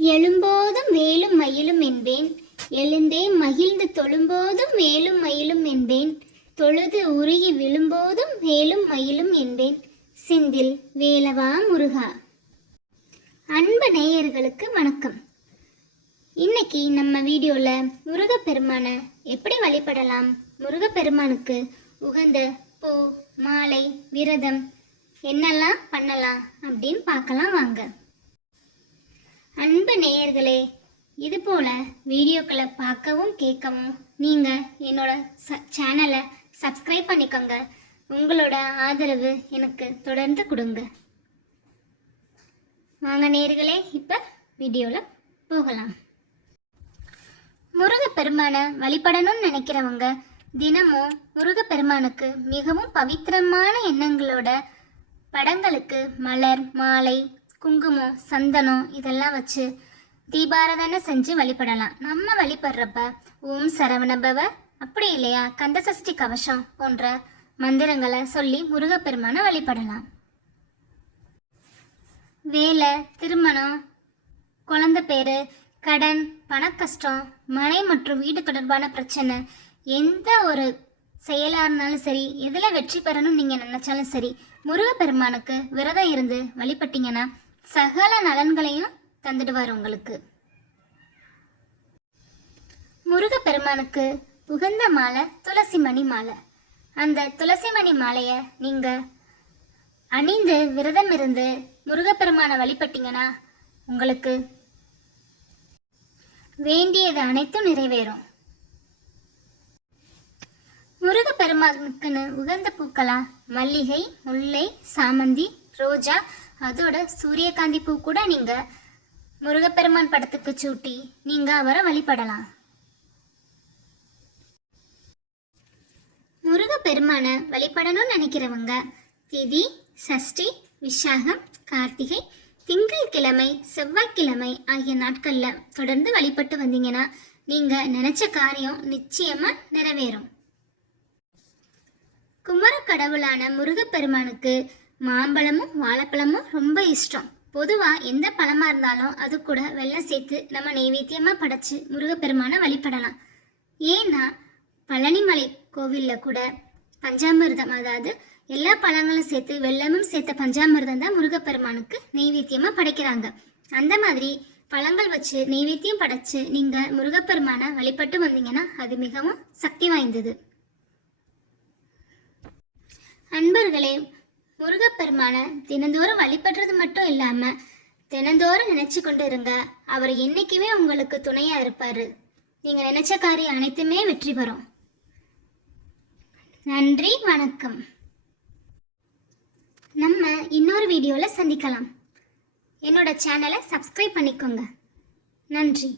எழும்போதும் வேலும் மயிலும் என்பேன், எழுந்தே மகிழ்ந்து தொழும்போதும் வேலும் மயிலும் என்பேன், தொழுது உருகி விழும்போதும் வேலும் மயிலும் என்பேன், செந்தில் வேலவா முருகா. அன்பு நேயர்களுக்கு வணக்கம். இன்னைக்கு நம்ம வீடியோவில் முருகப்பெருமானை எப்படி வழிபடலாம், முருகப்பெருமானுக்கு உகந்த பூ மாலை விரதம் என்னெல்லாம் பண்ணலாம் அப்படின்னு பார்க்கலாம் வாங்க. அன்பு நேயர்களே, இது போல வீடியோக்களை பார்க்கவும் கேட்கவும் நீங்கள் என்னோட சேனலை சப்ஸ்கிரைப் பண்ணிக்கோங்க. உங்களோட ஆதரவு எனக்கு தொடர்ந்து கொடுங்க. வாங்க நேயர்களே, இப்போ வீடியோவில் போகலாம். முருகப்பெருமானை வழிபடணும்னு நினைக்கிறவங்க தினமும் முருகப்பெருமானுக்கு மிகவும் பவித்திரமான எண்ணங்களோட படங்களுக்கு மலர் மாலை குங்குமம் சந்தனம் இதெல்லாம் வச்சு தீபாராதனை செஞ்சு வழிபடலாம். நம்ம வழிபடுறப்ப ஓம் சரவணபவ, அப்படி இல்லையா கந்தசஷ்டி கவசம் போன்ற மந்திரங்களை சொல்லி முருகப்பெருமானை வழிபடலாம். வேலை, திருமணம், குழந்தை பேரு, கடன், பணக்கஷ்டம், மனை மற்றும் வீடு தொடர்பான பிரச்சனை, எந்த ஒரு செயலாக இருந்தாலும் சரி, எதில் வெற்றி பெறணும்னு நீங்கள் நினச்சாலும் சரி, முருகப்பெருமானுக்கு விரதம் இருந்து வழிபட்டீங்கன்னா சகல நலன்களையும் தந்துடுவார் உங்களுக்கு. முருகப்பெருமானுக்கு உகந்த மாலை துளசிமணி மாலை. அந்த துளசிமணி மாலையை நீங்கள் அணிந்து விரதம் இருந்து முருகப்பெருமானை வழிபட்டீங்கன்னா உங்களுக்கு வேண்டியது அனைத்தும் நிறைவேறும். முருகப்பெருமானுக்குன்னு உகந்த பூக்களா மல்லிகை, முல்லை, சாமந்தி, ரோஜா, அதோட சூரியகாந்தி பூ கூட நீங்கள் முருகப்பெருமான் படத்துக்கு சூட்டி நீங்கள் அவரை வழிபடலாம். முருகப்பெருமானை வழிபடணும்னு நினைக்கிறவங்க திதி, சஷ்டி, விசாகம், கார்த்திகை, திங்கட்கிழமை, செவ்வாய்க்கிழமை ஆகிய நாட்களில் தொடர்ந்து வழிபட்டு வந்தீங்கன்னா நீங்கள் நினச்ச காரியம் நிச்சயமாக நிறைவேறும். குமர கடவுளான முருகப்பெருமானுக்கு மாம்பழமும் வாழைப்பழமும் ரொம்ப இஷ்டம். பொதுவாக எந்த பழமாக இருந்தாலும் அது கூட வெல்லம் சேர்த்து நம்ம நெய்வேத்தியமாக படைச்சு முருகப்பெருமானை வழிபடலாம். ஏன்னா பழனிமலை கோவிலில் கூட பஞ்சாமிர்தம், அதாவது எல்லா பழங்களும் சேர்த்து வெல்லமும் சேர்த்த பஞ்சாமிர்தம் தான் முருகப்பெருமானுக்கு நெய்வேத்தியமாக படைக்கிறாங்க. அந்த மாதிரி பழங்கள் வச்சு நெய்வேத்தியம் படைச்சு நீங்கள் முருகப்பெருமானை வழிபட்டு வந்தீங்கன்னா அது மிகவும் சக்தி வாய்ந்தது. அன்பர்களே, முருகப்பெருமானை தினந்தோறும் வழிபடுறது மட்டும் இல்லாமல் தினந்தோறும் நினச்சி கொண்டு இருங்க. அவர் என்றைக்குமே உங்களுக்கு துணையாக இருப்பார். நீங்கள் நினச்ச காரியம் அனைத்துமே வெற்றி பெறும். நன்றி, வணக்கம். நம்ம இன்னொரு வீடியோவில் சந்திக்கலாம். என்னோட சேனலை சப்ஸ்கிரைப் பண்ணிக்கோங்க. நன்றி.